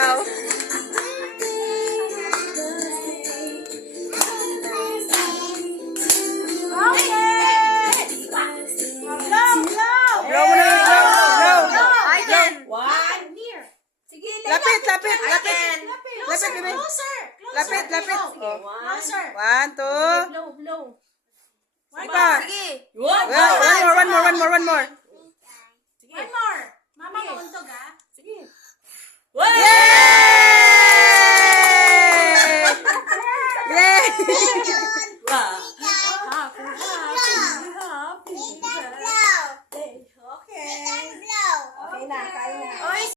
sayaw. Blow mo na yung blow. I can. One. Here. Sige, Lapit. Lapit. Lapit, bebe. Closer. Lapit. Oh. Closer. 1, 2. Blow. One Pa. more. Sige. One more. One more. Mama, mauntog ah. Sige. Yay! Okay na, kain na.